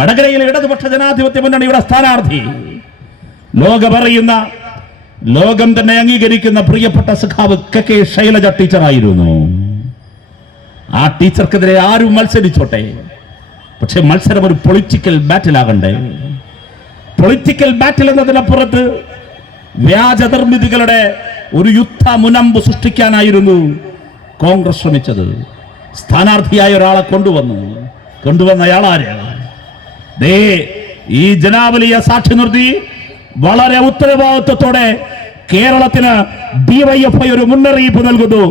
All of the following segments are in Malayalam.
വടകരയിലെ ഇടതുപക്ഷ ജനാധിപത്യ മുന്നണിയുടെ സ്ഥാനാർത്ഥി. ലോക പറയുന്ന ലോകം തന്നെ അംഗീകരിക്കുന്ന പ്രിയപ്പെട്ട സഖാവ് കെ കെ ശൈലജ ടീച്ചറായിരുന്നു ആ ടീച്ചർക്കെതിരെ ആരും മത്സരിച്ചോട്ടെ. പക്ഷെ മത്സരം ഒരു പൊളിറ്റിക്കൽ ബാറ്റിലാകണ്ടേ പൊളിറ്റിക്കൽ ബാറ്റിൽ എന്നതിനപ്പുറത്ത് വ്യാജ നിർമ്മിതികളുടെ ഒരു യുദ്ധ മുനമ്പ് സൃഷ്ടിക്കാനായിരുന്നു കോൺഗ്രസ് ശ്രമിച്ചത്. സ്ഥാനാർത്ഥിയായ ഒരാളെ കൊണ്ടുവന്നു. കൊണ്ടുവന്ന അയാളാര് ദേ ഈ ജനാവലിയ സാക്ഷി നിർത്തി. വളരെ ഉത്തരവാദിത്വത്തോടെ കേരളത്തിന് ഡിവൈഎഫ്ഐ ഒരു മുന്നറിയിപ്പ് നൽകുന്നു.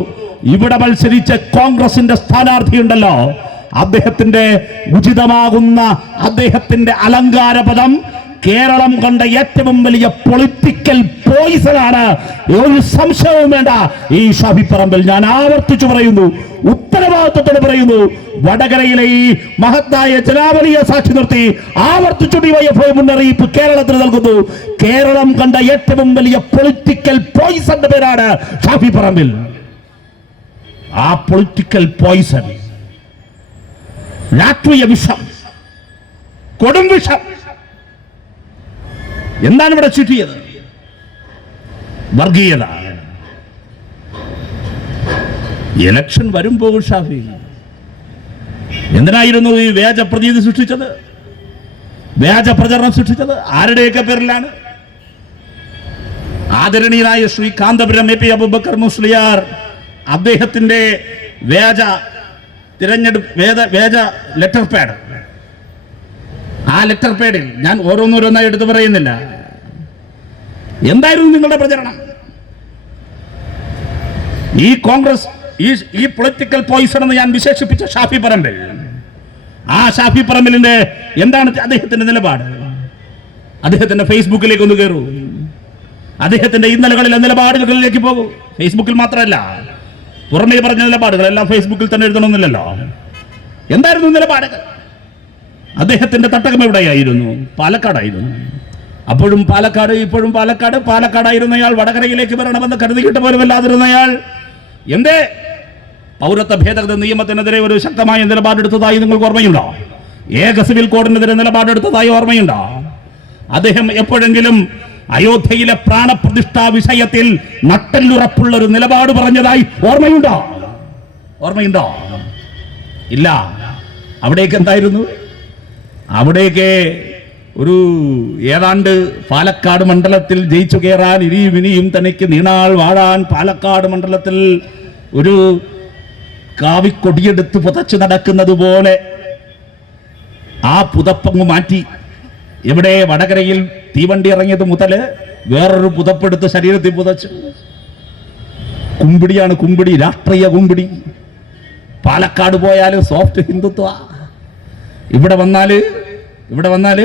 ഇവിടെ മത്സരിച്ച കോൺഗ്രസിന്റെ സ്ഥാനാർത്ഥിയുണ്ടല്ലോ അദ്ദേഹത്തിന്റെ ഉചിതമാകുന്ന അദ്ദേഹത്തിന്റെ അലങ്കാര പദം കേരളം കണ്ട ഏറ്റവും വലിയ പൊളിറ്റിക്കൽ പോയിസണാണ് ഒരു സംശയവും വേണ്ട. ഈ ഷാഫിപ്പറമ്പിൽ ഞാൻ ആവർത്തിച്ചു പറയുന്നു. ഉത്തരവാദിത്വത്തോട് പറയുന്നു. വടകരയിലെ ഈ മഹത്തായ ജനാവലിയെ സാക്ഷി നിർത്തി ആവർത്തിച്ചു ഡിവൈഎഫ്ഐ മുന്നറിയിപ്പ് കേരളത്തിന് നൽകുന്നു. കേരളം കണ്ട ഏറ്റവും വലിയ പൊളിറ്റിക്കൽ പോയിസന്റെ പേരാണ് ഷാഫി പറമ്പിൽ. ആ പൊളിറ്റിക്കൽ പോയിസൺ രാഷ്ട്രീയ വിഷം കൊടും വിഷം എന്താണ് ഇവിടെ ചുറ്റിയത്? വർഗീയത. ഇലക്ഷൻ വരുമ്പോൾ ഷാഫി എന്തിനായിരുന്നു ഈ വ്യാജ പ്രതീതി സൃഷ്ടിച്ചത്? വ്യാജ പ്രചരണം സൃഷ്ടിച്ചത്? ആരുടെയൊക്കെ പേരിലാണ്? ആദരണീയനായ ശ്രീ കാന്തപുരം എ പി അബുബക്കർ മുസ്ലിയാർ അദ്ദേഹത്തിന്റെ വ്യാജ തിരഞ്ഞെടുപ്പ് വേദ വ്യാജ ലെറ്റർ പാഡ്. ആ ലെറ്റർ പേഡിൽ ഞാൻ ഓരോന്നോരോന്നായി എടുത്തു പറയുന്നില്ല. എന്തായിരുന്നു നിങ്ങളുടെ പ്രചരണം? ഈ കോൺഗ്രസ് ഈ ഈ പൊളിറ്റിക്കൽ പോയിസൺ എന്ന് ഞാൻ വിശേഷിപ്പിച്ച ഷാഫി പറമ്പിൽ. ആ ഷാഫി പറമ്പിലിന്റെ എന്താണ് അദ്ദേഹത്തിന്റെ നിലപാട്? അദ്ദേഹത്തിന്റെ ഫേസ്ബുക്കിലേക്ക് ഒന്ന് കയറൂ അദ്ദേഹത്തിന്റെ ഇന്നലകളിലെ നിലപാടുകളിലേക്ക് പോകൂ. ഫേസ്ബുക്കിൽ മാത്രമല്ല പുറമേ പറഞ്ഞ നിലപാടുകളെല്ലാം ഫേസ്ബുക്കിൽ തന്നെ എഴുതണമെന്നില്ലല്ലോ. എന്തായിരുന്നു നിലപാടുകൾ? അദ്ദേഹത്തിന്റെ തട്ടകം എവിടെയായിരുന്നു? പാലക്കാടായിരുന്നു. അപ്പോഴും പാലക്കാട് ഇപ്പോഴും പാലക്കാട്. പാലക്കാടായിരുന്നയാൾ വടകരയിലേക്ക് വരണമെന്ന് കരുതിയിട്ട് പോലും അല്ലാതിരുന്നയാൾ എന്തേ? പൗരത്വ ഭേദഗതി നിയമത്തിനെതിരെ ഒരു ശക്തമായ നിലപാടെടുത്തതായി നിങ്ങൾക്ക് ഓർമ്മയുണ്ടോ? ഏക സിവിൽ കോഡിനെതിരെ നിലപാടെടുത്തതായി ഓർമ്മയുണ്ടോ? അദ്ദേഹം എപ്പോഴെങ്കിലും അയോധ്യയിലെ പ്രാണപ്രതിഷ്ഠാ വിഷയത്തിൽ നട്ടല്ലുറപ്പുള്ള ഒരു നിലപാട് പറഞ്ഞതായി ഓർമ്മയുണ്ടോ? ഓർമ്മയുണ്ടോ? ഇല്ല. അവിടേക്ക് എന്തായിരുന്നു? അവിടേക്ക് ഒരു ഏതാണ്ട് പാലക്കാട് മണ്ഡലത്തിൽ ജയിച്ചു കയറാൻ ഇനിയും ഇനിയും തനിക്ക് നീണാൾ വാഴാൻ പാലക്കാട് മണ്ഡലത്തിൽ ഒരു കാവിക്കൊടിയെടുത്ത് പുതച്ചു നടക്കുന്നത് പോലെ ആ പുതപ്പങ്ങ് മാറ്റി. ഇവിടെ വടകരയിൽ തീവണ്ടി ഇറങ്ങിയത് മുതൽ വേറൊരു പുതപ്പെടുത്ത് ശരീരത്തിൽ പുതച്ചു. കുമ്പിടിയാണ് കുമ്പിടി രാഷ്ട്രീയ കുമ്പിടി. പാലക്കാട് പോയാൽ സോഫ്റ്റ് ഹിന്ദുത്വ. ഇവിടെ വന്നാൽ ഇവിടെ വന്നാൽ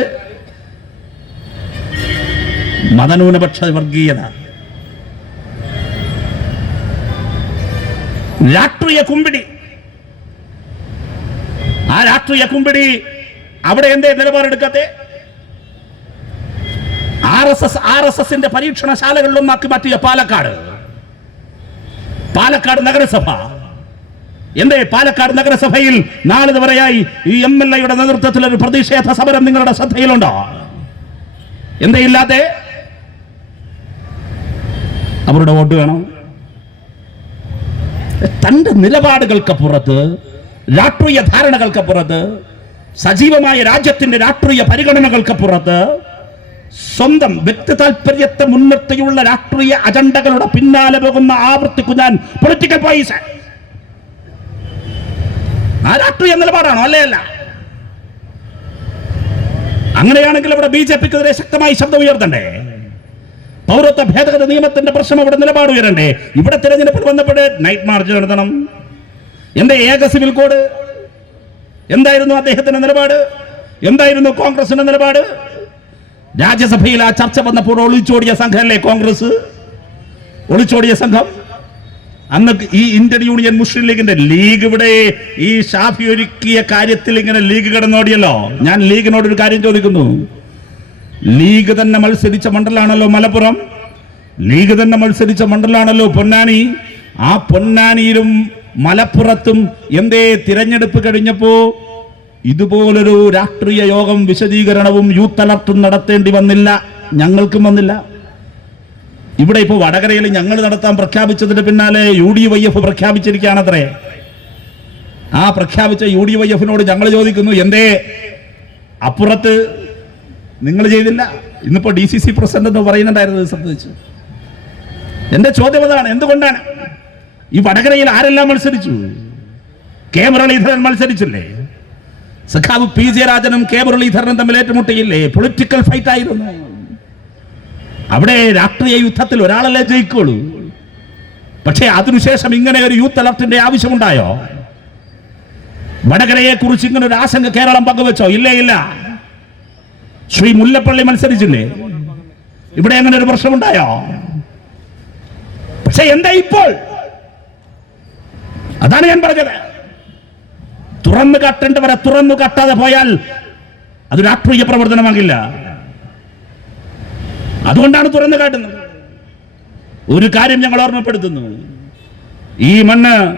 മതന്യൂനപക്ഷ വർഗീയത രാഷ്ട്രീയ കുമ്പിടി. ആ രാഷ്ട്രീയ കുമ്പിടി അവിടെ എന്തേ നിലപാടെടുക്കാത്തെ? R S S R S എസിന്റെ പരീക്ഷണശാലകളിലൊന്നാക്കി മാറ്റിയ പാലക്കാട്. പാലക്കാട് നഗരസഭ. എന്തേ പാലക്കാട് നഗരസഭയിൽ നാളിത് വരെയായി ഈ എം എൽ എയുടെ നേതൃത്വത്തിൽ ഒരു പ്രതിഷേധ സമരം നിങ്ങളുടെ ശ്രദ്ധയിലുണ്ടോ? എന്തേ ഇല്ലാതെ അവരുടെ വോട്ട് വേണം. തന്റെ നിലപാടുകൾക്ക് പുറത്ത് രാഷ്ട്രീയ ധാരണകൾക്ക് പുറത്ത് സജീവമായ രാജ്യത്തിന്റെ രാഷ്ട്രീയ പരിഗണനകൾക്ക് പുറത്ത് സ്വന്തം വ്യക്തി താല്പര്യത്തെ മുൻനിർത്തിയുള്ള രാഷ്ട്രീയ അജണ്ടകളുടെ പിന്നാലെ പോകുന്ന ഞാൻ പൊളിറ്റിക്കൽ പൈസ ആ രാഷ്ട്രീയ നിലപാടാണോ? അല്ലേ അല്ല. അങ്ങനെയാണെങ്കിൽ അവിടെ ബി ജെ പിക്കെതിരെ ശക്തമായി ശബ്ദം ഉയർത്തണ്ടേ? പൗരത്വ ഭേദഗതി നിയമത്തിന്റെ പ്രശ്നം അവിടെ നിലപാട് ഉയരണ്ടേ? ഇവിടെ തിരഞ്ഞെടുപ്പിൽ വന്നപ്പോൾ നൈറ്റ് മാർച്ച് നടത്തണം. എന്റെ ഏക സിവിൽ കോഡ് എന്തായിരുന്നു അദ്ദേഹത്തിന്റെ നിലപാട്? എന്തായിരുന്നു കോൺഗ്രസിന്റെ നിലപാട്? രാജ്യസഭയിൽ ആ ചർച്ച വന്നപ്പോൾ ഒളിച്ചോടിയ സംഘമല്ലേ കോൺഗ്രസ്? ഒളിച്ചോടിയ സംഘം? അന്ന് ഈ ഇന്ത്യൻ യൂണിയൻ മുസ്ലിം ലീഗിന്റെ ലീഗ് ഇവിടെ ഈ ഷാഫി ഒരുക്കിയ കാര്യത്തിൽ ഇങ്ങനെ ലീഗ് കിടന്നോടിയല്ലോ. ഞാൻ ലീഗിനോട് ഒരു കാര്യം ചോദിക്കുന്നു. ലീഗ് തന്നെ മത്സരിച്ച മണ്ഡലാണല്ലോ മലപ്പുറം. ലീഗ് തന്നെ മത്സരിച്ച മണ്ഡലാണല്ലോ പൊന്നാനി. ആ പൊന്നാനിയിലും മലപ്പുറത്തും എന്തേ തിരഞ്ഞെടുപ്പ് കഴിഞ്ഞപ്പോ ഇതുപോലൊരു രാഷ്ട്രീയ യോഗം വിശദീകരണവും യൂത്ത് അലർട്ടും നടത്തേണ്ടി വന്നില്ല. ഞങ്ങൾക്കും വന്നില്ല. ഇവിടെ ഇപ്പോൾ വടകരയിൽ ഞങ്ങൾ നടത്താൻ പ്രഖ്യാപിച്ചതിന് പിന്നാലെ യു ഡി വൈ എഫ് പ്രഖ്യാപിച്ചിരിക്കുകയാണത്രേ. ആ പ്രഖ്യാപിച്ച യു ഡി വൈ എഫിനോട് ഞങ്ങൾ ചോദിക്കുന്നു എന്തേ അപ്പുറത്ത് നിങ്ങൾ ചെയ്തില്ല? ഇന്നിപ്പോ ഡി സി സി പ്രസിഡന്റ് എന്ന് പറയുന്നുണ്ടായിരുന്നത് ശ്രദ്ധിച്ചു എന്റെ ചോദ്യം അതാണ് എന്തുകൊണ്ടാണ്? ഈ വടകരയിൽ ആരെല്ലാം മത്സരിച്ചു? കെ മുരളീധരൻ മത്സരിച്ചില്ലേ? സഖാവ് പി ജയരാജനും കെ മുരളീധരനും തമ്മിൽ ഏറ്റുമുട്ടിയില്ലേ? പൊളിറ്റിക്കൽ ഫൈറ്റ് ആയിരുന്നു. അവിടെ രാഷ്ട്രീയ യുദ്ധത്തിൽ ഒരാളല്ലേ ജയിക്കുള്ളൂ? പക്ഷേ അതിനുശേഷം ഇങ്ങനെ ഒരു യൂത്ത് അലർട്ടിന്റെ ആവശ്യമുണ്ടായോ? വടകരയെ കുറിച്ച് ഇങ്ങനെ ഒരു ആശങ്ക കേരളം പങ്കുവെച്ചോ? ഇല്ലേ ഇല്ല. ശ്രീ മുല്ലപ്പള്ളി മത്സരിച്ചില്ലേ? ഇവിടെ അങ്ങനെ ഒരു പ്രശ്നമുണ്ടായോ? പക്ഷെ എന്താ ഇപ്പോൾ? അതാണ് ഞാൻ പറഞ്ഞത്. തുറന്നു കാട്ടേണ്ടവരെ തുറന്നു കാട്ടാതെ പോയാൽ അത് രാഷ്ട്രീയ പ്രവർത്തനമാകില്ല. അതുകൊണ്ടാണ് തുറന്നു കാട്ടുന്നത്. ഒരു കാര്യം ഞങ്ങൾ ഓർമ്മപ്പെടുത്തുന്നു. ഈ മണ്ണ്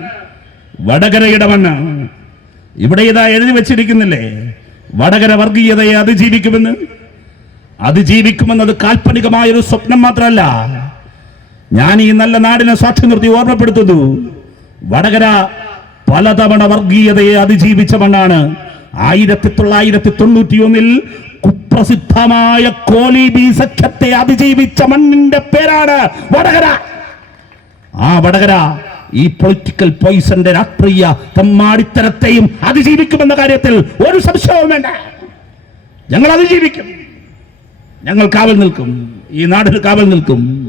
വടകരയുടെ മണ്ണ്. ഇവിടെ ഇതാ എഴുതി വെച്ചിരിക്കുന്നില്ലേ? വടകര വർഗീയതയെ അതിജീവിക്കുമെന്ന്. അതിജീവിക്കുമെന്നത് കാൽപ്പനികമായൊരു സ്വപ്നം മാത്രമല്ല. ഞാൻ ഈ നല്ല നാടിനെ സാക്ഷി നിർത്തി ഓർമ്മപ്പെടുത്തുന്നു. വടകര പലതവണ വർഗീയതയെ അതിജീവിച്ച മണ്ണാണ്. ആയിരത്തി തൊള്ളായിരത്തി തൊണ്ണൂറ്റിയൊന്നിൽ കുപ്രസിദ്ധമായ കോലീബി സഖ്യത്തെ അതിജീവിച്ച മണ്ണിന്റെ പേരാണ് വടകര. ആ വടകര ഈ പൊളിറ്റിക്കൽ പോയിസന്റെ രാഷ്ട്രീയ തമ്മാടിത്തരത്തെയും അതിജീവിക്കുമെന്ന കാര്യത്തിൽ ഒരു സംശയവും വേണ്ട. ഞങ്ങൾ അതിജീവിക്കും. ഞങ്ങൾ കാവൽ നിൽക്കും. ഈ നാടിന് കാവൽ നിൽക്കും.